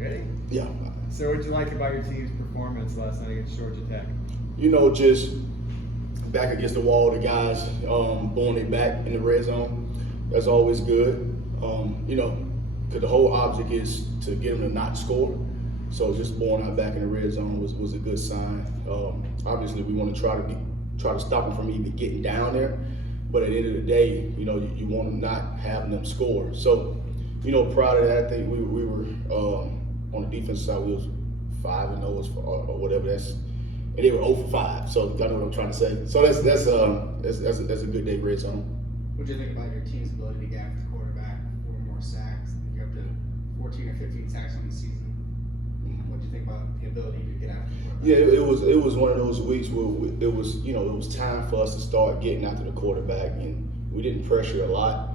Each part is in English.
Really? Yeah. So what did you like about your team's performance last night against Georgia Tech? Just back against the wall, the guys blowing it back in the red zone. That's always good. Because the whole object is to get them to not score. So just blowing out back in the red zone was a good sign. Obviously, we want to try to stop them from even getting down there. But at the end of the day, you want to not have them score. So, proud of that. I think we were on the defense side. We was 5-0 or whatever. And they were 0 for 5. So I know what I'm trying to say. So that's a good day red zone. What do you think about your team's ability to get after the quarterback, 4 more sacks? You're up to 14 or 15 sacks on the season. What do you think about the ability to get after the quarterback? Yeah, it was one of those weeks where it was time for us to start getting after the quarterback, and we didn't pressure a lot.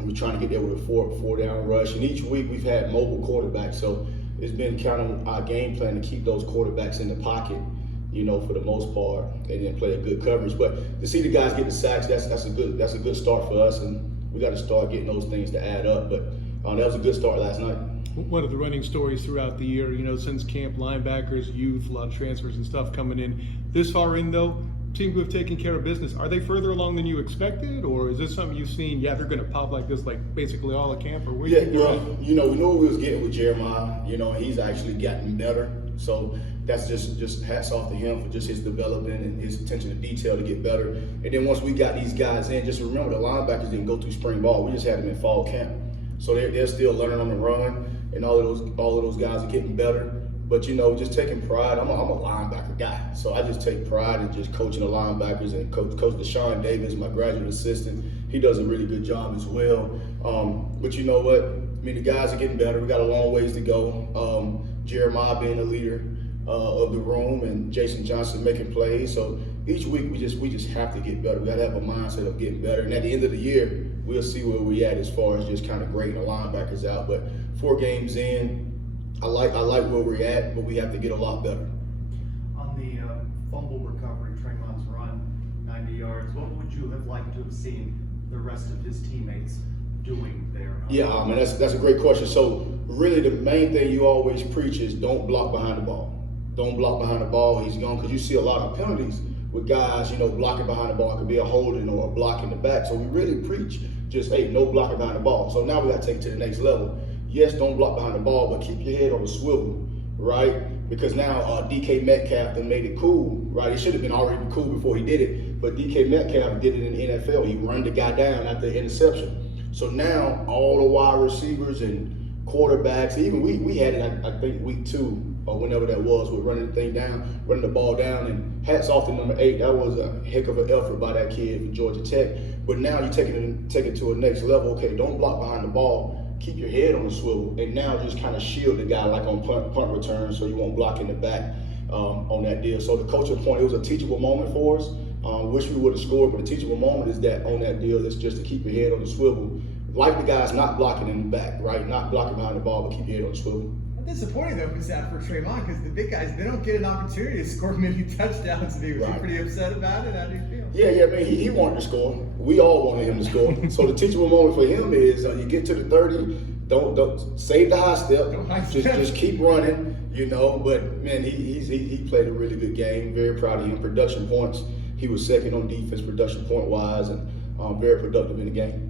We're trying to get there with a four down rush, and each week we've had mobile quarterbacks, so it's been kind of our game plan to keep those quarterbacks in the pocket, for the most part, and then play a good coverage. But to see the guys get the sacks, that's a good start for us, and we got to start getting those things to add up. But that was a good start last night. One of the running stories throughout the year, since camp, linebackers, youth, a lot of transfers and stuff coming in. This far in, though, team who have taken care of business. Are they further along than you expected, or is this something you've seen? Yeah, they're going to pop like this, like basically all at camp, or where? Yeah, we know what we was getting with Jeremiah. He's actually gotten better. So that's just hats off to him for just his development and his attention to detail to get better. And then once we got these guys in, just remember the linebackers didn't go through spring ball. We just had them in fall camp, so they're still learning on the run. And all of those guys are getting better. But just taking pride. I'm a linebacker guy, so I just take pride in just coaching the linebackers. And Coach Deshaun Davis, my graduate assistant, he does a really good job as well. But you know what? The guys are getting better. We got a long ways to go. Jeremiah being the leader of the room, and Jason Johnson making plays. So each week we just have to get better. We got to have a mindset of getting better. And at the end of the year, we'll see where we're at as far as just kind of grading the linebackers out. But 4 games in, I like where we're at, but we have to get a lot better. On the fumble recovery, Tremond's run, 90 yards, what would you have liked to have seen the rest of his teammates doing there? Yeah, that's a great question. So really the main thing you always preach is don't block behind the ball. Don't block behind the ball. He's gone, because you see a lot of penalties with guys, blocking behind the ball. It could be a holding or a block in the back. So we really preach just, hey, no blocking behind the ball. So now we got to take it to the next level. Yes, don't block behind the ball, but keep your head on the swivel, right? Because now DK Metcalf done made it cool, right? It should have been already cool before he did it, but DK Metcalf did it in the NFL. He run the guy down after the interception. So now all the wide receivers and quarterbacks, even we had it, I think week 2 or whenever that was, with running the thing down, running the ball down, and hats off to number 8. That was a heck of an effort by that kid from Georgia Tech. But now you take it to a next level. Okay, don't block behind the ball. Keep your head on the swivel, and now just kind of shield the guy like on punt return, so you won't block in the back on that deal. So the coach's point, it was a teachable moment for us. Wish we would have scored, but the teachable moment is that on that deal, it's just to keep your head on the swivel. Like the guys not blocking in the back, right? Not blocking behind the ball, but keep your head on the swivel. Disappointing though for Tremond, because the big guys, they don't get an opportunity to score many touchdowns. And he was pretty upset about it. How do you feel? Yeah, he wanted to score. We all wanted him to score. So the teachable moment for him is you get to the 30, don't save the high step. Just keep running, But man, he played a really good game. Very proud of him. Production points, he was second on defense production point wise, and very productive in the game.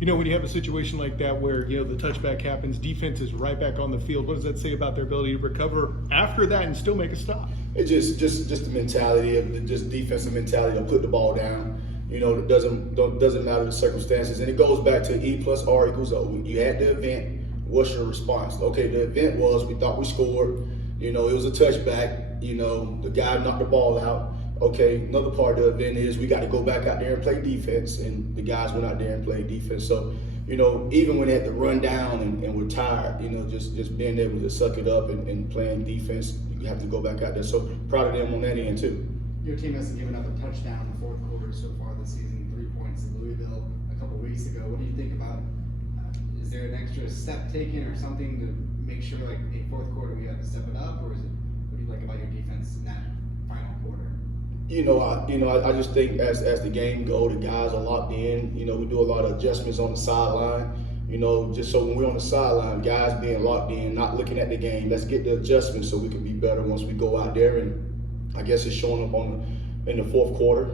When you have a situation like that where, the touchback happens, defense is right back on the field, what does that say about their ability to recover after that and still make a stop? It's just the mentality of just defensive mentality to put the ball down. It doesn't matter the circumstances. And it goes back to E plus R equals O. You had the event, what's your response? Okay, the event was we thought we scored, it was a touchback, the guy knocked the ball out. Okay, another part of the event is we got to go back out there and play defense, and the guys went out there and played defense. So, even when they had to run down and we're tired, just being able to suck it up and playing defense, you have to go back out there. So proud of them on that end too. Your team hasn't given up a touchdown in the fourth quarter so far this season, 3 points in Louisville a couple weeks ago. What do you think about, is there an extra step taken or something to make sure, like, in fourth quarter we have to step it up, or is it, what do you like about your defense in that final quarter? I just think as the game goes, the guys are locked in. We do a lot of adjustments on the sideline. just so when we're on the sideline, guys being locked in, not looking at the game, let's get the adjustments so we can be better once we go out there. And I guess it's showing up in the fourth quarter.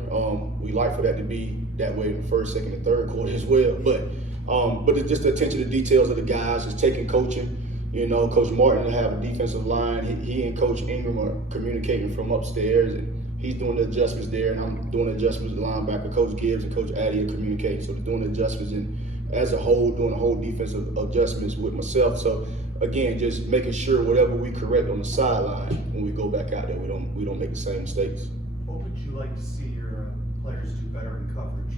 We like for that to be that way in the first, second, and third quarter as well. But it's just the attention to details of the guys. It's taking coaching. Coach Martin have a defensive line. He and Coach Ingram are communicating from upstairs, and he's doing the adjustments there, and I'm doing the adjustments at linebacker. Coach Gibbs and Coach Addy are communicating, so they're doing the adjustments, and as a whole, doing the whole defensive adjustments with myself. So again, just making sure whatever we correct on the sideline, when we go back out there, we don't make the same mistakes. What would you like to see your players do better in coverage?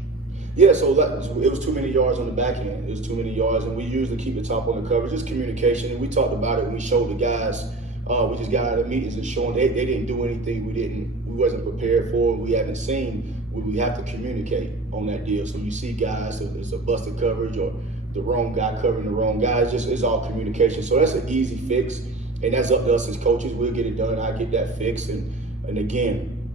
Yeah, so it was too many yards on the back end. It was too many yards, and we usually keep the top on the coverage. Just communication, and we talked about it when we showed the guys. We just got out of meetings and showing they didn't do anything we wasn't prepared for. We haven't seen. We have to communicate on that deal. So you see guys, if it's a busted coverage or the wrong guy covering the wrong guy, it's all communication. So that's an easy fix, and that's up to us as coaches. We'll get it done. I get that fixed, and again,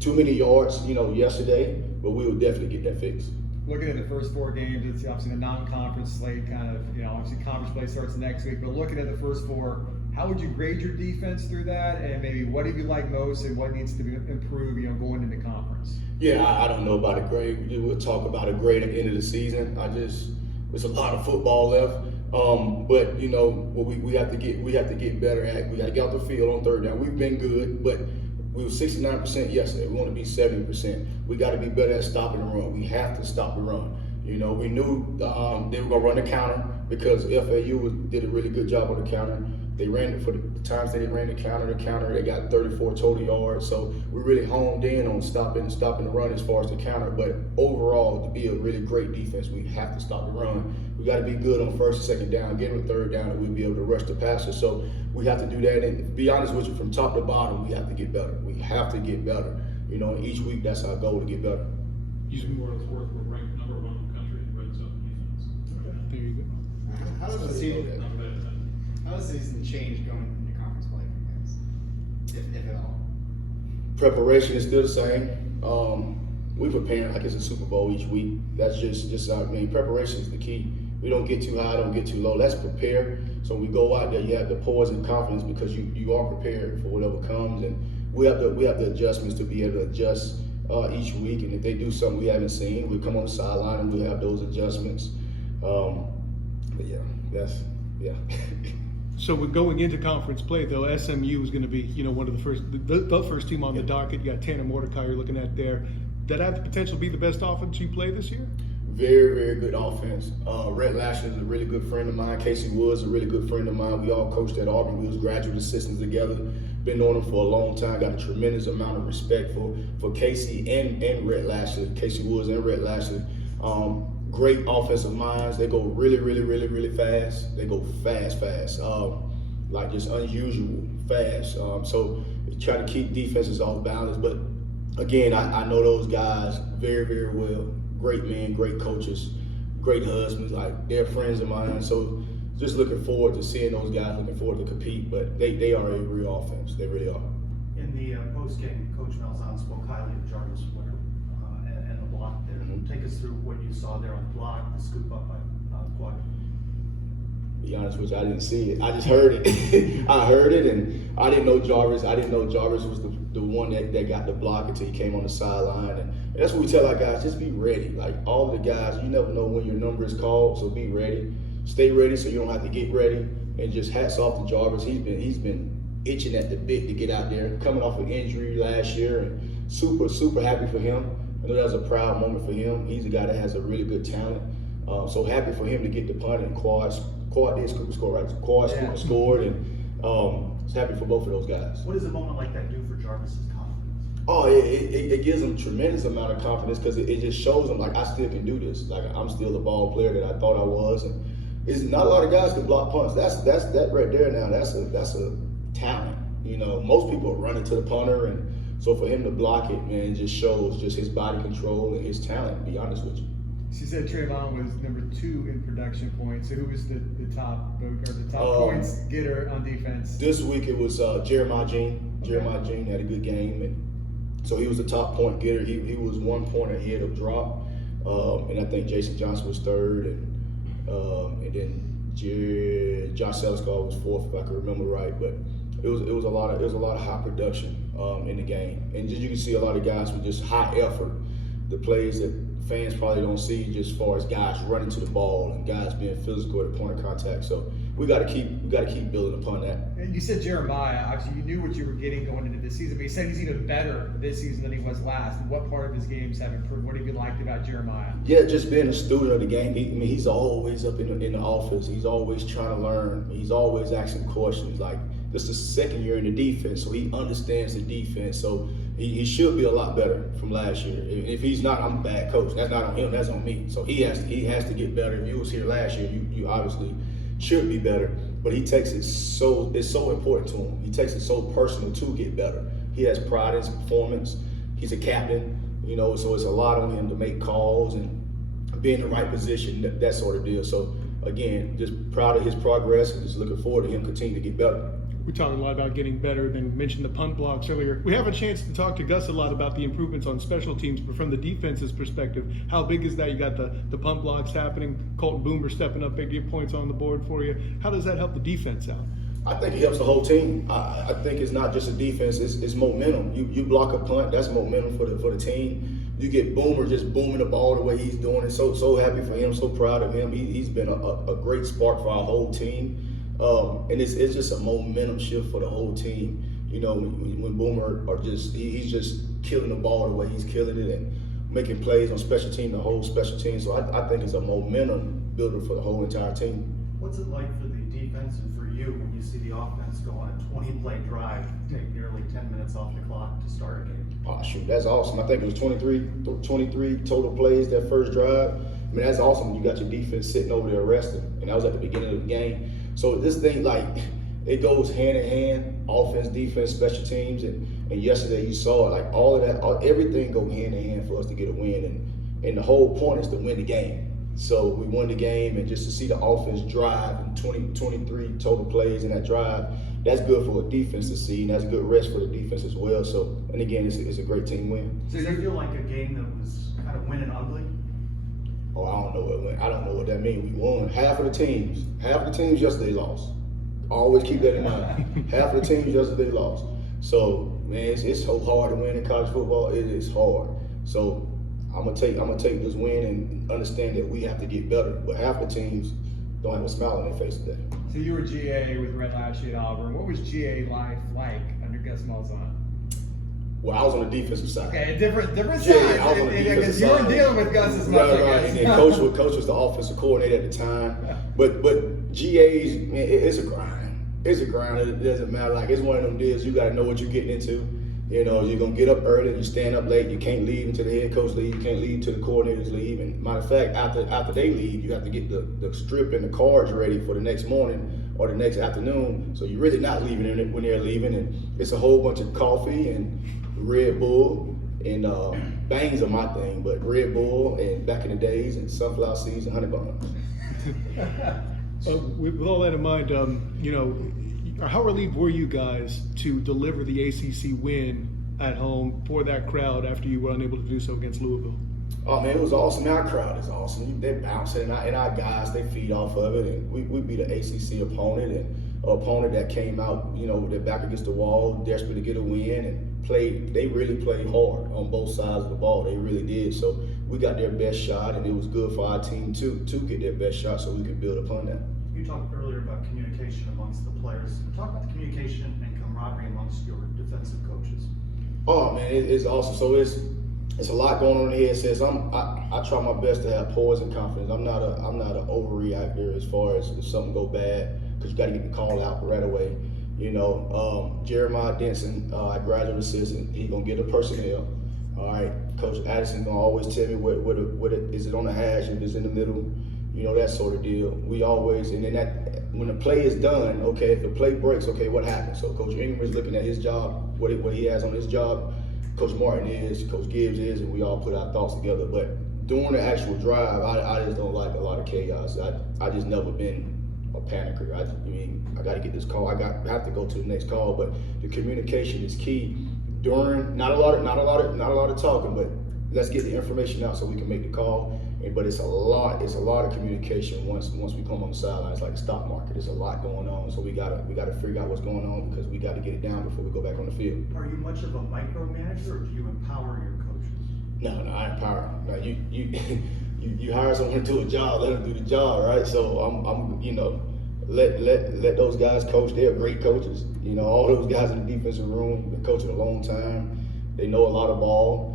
too many yards, yesterday. But we will definitely get that fixed. Looking at the first 4 games, it's obviously the non-conference slate kind of, obviously conference play starts next week, but looking at the first 4, how would you grade your defense through that? And maybe what do you like most and what needs to be improved, going into conference? Yeah, I don't know about a grade. We'll talk about a grade at the end of the season. There's a lot of football left. But what we have to get better at. We got to get off the field on third down. We've been good, but we were 69% yesterday. We want to be 70%. We got to be better at stopping the run. We have to stop the run. We knew they were going to run the counter because FAU did a really good job on the counter. They ran it for the times they ran the counter. They got 34 total yards. So we really honed in on stopping the run as far as the counter. But overall, to be a really great defense, we have to stop the run. We got to be good on first and second down, get on third down, and we'll be able to rush the passer. So we have to do that. And to be honest with you, from top to bottom, we have to get better. We have to get better. Each week that's our goal to get better. Using more of the fourth, we're ranked number 1 in the country in red zone defense. There you go. How does the season change going into conference play for you guys, if at all? Preparation is still the same. We prepare like it's a Super Bowl each week. That's just preparation is the key. We don't get too high, don't get too low. Let's prepare. So when we go out there, you have the poise and confidence because you are prepared for whatever comes, and we have the adjustments to be able to adjust each week. And if they do something we haven't seen, we come on the sideline and we have those adjustments. But yeah. So we're going into conference play, though. SMU is going to be, one of the first team on the docket. You got Tanner Mordecai you're looking at there. That have the potential to be the best offense you play this year? Very, very good offense. Rhett Lashley is a really good friend of mine. Casey Woods is a really good friend of mine. We all coached at Auburn. We was graduate assistants together. Been knowing him for a long time. Got a tremendous amount of respect for Casey and Rhett Lashley. Casey Woods and Rhett Lashley. Great offensive minds. They go really, really, really, really fast. They go fast. Like just unusual fast. So try to keep defenses off balance. But again, I know those guys very, very well. Great men, great coaches, great husbands. Like they're friends of mine. So just looking forward to seeing those guys. Looking forward to compete. But they are a real offense. They really are. In the post game, Coach Malzahn spoke highly of Jarvis Winter and the block there. Take us through what you saw there on the block, the scoop up by Quad. Be honest with you, I didn't see it. I just heard it. I heard it, and I didn't know Jarvis. I didn't know Jarvis was the one that got the block until he came on the sideline. And that's what we tell our guys: just be ready. Like all the guys, you never know when your number is called, so be ready. Stay ready, so you don't have to get ready. And just hats off to Jarvis. He's been itching at the bit to get out there, coming off an injury last year, and super happy for him. I know that was a proud moment for him. He's a guy that has a really good talent. So happy for him to get the punt, and Quad did score, right? Quad scored, and it's happy for both of those guys. What does a moment like that do for Jarvis's confidence? Oh, it gives him tremendous amount of confidence because it just shows him like I still can do this. Like I'm still the ball player that I thought I was, and it's not a lot of guys can block punts. That's that right there now. That's a talent. Most people are running to the punter, and so for him to block it, man, it just shows just his body control and his talent. To be honest with you. She said Trayvon was number 2 in production points. So who was the top points getter on defense? This week it was Jeremiah Jean. Jeremiah Jean had a good game, and so he was the top point getter. He was 1 point ahead of drop, and I think Jason Johnson was third, and and then Josh Seliskar was fourth, if I can remember right. But it was a lot of high production in the game, and just you can see a lot of guys with just high effort, the plays that fans probably don't see, just as far as guys running to the ball and guys being physical at the point of contact. So we got to keep building upon that. And you said Jeremiah, obviously you knew what you were getting going into this season, but you said he's even better this season than he was last. And what part of his games have improved? What have you liked about Jeremiah? Yeah, just being a student of the game. He's always up in the office. He's always trying to learn. He's always asking questions. Like, this is the second year in the defense, so he understands the defense. So he should be a lot better from last year. If he's not, I'm a bad coach. That's not on him. That's on me. So he has to get better. If you was here last year, you obviously should be better. But he takes it it's so important to him. He takes it so personal to get better. He has pride in his performance. He's a captain, so it's a lot on him to make calls and be in the right position, that sort of deal. So again, just proud of his progress and just looking forward to him continuing to get better. We talked a lot about getting better, then mentioned the punt blocks earlier. We have a chance to talk to Gus a lot about the improvements on special teams, but from the defense's perspective, how big is that? You got the punt blocks happening, Colton Boomer stepping up, big get points on the board for you. How does that help the defense out? I think it helps the whole team. I think it's not just a defense, it's momentum. You block a punt, that's momentum for the team. You get Boomer just booming the ball the way he's doing it. So happy for him, so proud of him. He's been a great spark for our whole team. And it's just a momentum shift for the whole team. When Boomer he's just killing the ball the way he's killing it and making plays on special team, the whole special team. So I think it's a momentum builder for the whole entire team. What's it like for the defense and for you when you see the offense go on a 20-play drive, take nearly 10 minutes off the clock to start a game? Oh, shoot, that's awesome. I think it was 23 total plays that first drive. I mean, that's awesome. You got your defense sitting over there resting, and that was at the beginning of the game. So this thing, it goes hand in hand, offense, defense, special teams, and yesterday you saw it, all of that, everything go hand in hand for us to get a win, and the whole point is to win the game. So we won the game, and just to see the offense drive and 23 total plays in that drive, that's good for a defense to see, and that's good rest for the defense as well. So, and again, it's a great team win. Does it feel like a game that was kind of winning ugly? Oh, I don't know what that means. We won. Half of the teams yesterday lost. Always keep that in mind. Half of the teams yesterday lost. So, man, it's so hard to win in college football. It is hard. So I'm gonna take this win and understand that we have to get better. But half the teams don't have a smile on their face today. So you were GA with Red last year at Auburn. What was GA life like under Gus Malzahn? Well, I was on the defensive side. Okay, different Yeah, sides. I was on the defensive Because you weren't side. dealing with Gus as much, Right. I guess. And then coach was the offensive coordinator at the time. But GA's, man, it's a grind. It's a grind. It doesn't matter. It's one of them deals. You got to know what you're getting into. You're gonna get up early. You stand up late. You can't leave until the head coach leaves. You can't leave until the coordinators leave. And matter of fact, after they leave, you have to get the strip and the cards ready for the next morning or the next afternoon. So you're really not leaving when they're leaving. And it's a whole bunch of coffee and Red Bull, and bangs are my thing, but Red Bull and back in the days and sunflower seeds and honey buns. With all that in mind, how relieved were you guys to deliver the ACC win at home for that crowd after you were unable to do so against Louisville? Oh man, it was awesome. Our crowd is awesome. They're bouncing, and our guys, they feed off of it. And we beat an ACC opponent, and an opponent that came out, with their back against the wall, desperate to get a win, and they really played hard on both sides of the ball. They really did. So we got their best shot, and it was good for our team to get their best shot so we could build upon that. You talked earlier about communication amongst the players. Talk about the communication and camaraderie amongst your defensive coaches. Oh man, it's awesome. So it's a lot going on in the head. Says I try my best to have poise and confidence. I'm not an overreactor as far as if something go bad, because you got to get the call out right away. Jeremiah Denson, graduate assistant, he gonna get the personnel. All right, Coach Addison gonna always tell me what is it on the hash, if it's in the middle, that sort of deal. We always, and then when the play is done, okay, if the play breaks, okay, what happens? So Coach Ingram is looking at his job, what he has on his job. Coach Martin is, Coach Gibbs is, and we all put our thoughts together. But during the actual drive, I just don't like a lot of chaos. I just never been a panicker. I got to get this call. I have to go to the next call. But the communication is key. During, not a lot of talking, but let's get the information out so we can make the call. But it's a lot of communication once we come on the sidelines, like the stock market. There's a lot going on, so we gotta figure out what's going on because we got to get it down before we go back on the field. Are you much of a micromanager, or do you empower your coaches? No, I empower. Now you hire someone to do a job, let them do the job, right? So I'm let those guys coach. They're great coaches. All those guys in the defensive room been coaching a long time. They know a lot of ball.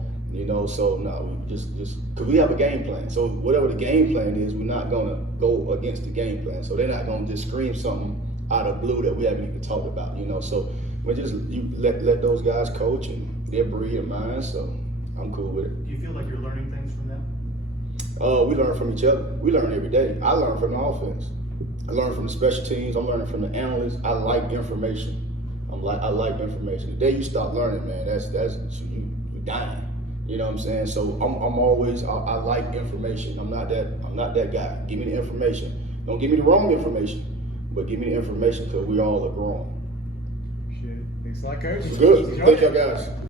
So no, we just because we have a game plan. So whatever the game plan is, we're not gonna go against the game plan. So they're not gonna just scream something out of blue that we haven't even talked about. So we just you let those guys coach, and they're brilliant minds. So I'm cool with it. Do you feel like you're learning things from them? We learn from each other. We learn every day. I learn from the offense. I learn from the special teams. I'm learning from the analysts. I like information. I like information. The day you stop learning, man, that's you dying. You know what I'm saying? So I'm always I like information. I'm not that guy. Give me the information. Don't give me the wrong information, but give me the information because we all are growing. Appreciate it. Thanks a lot, Coach. Good. Thank y'all guys.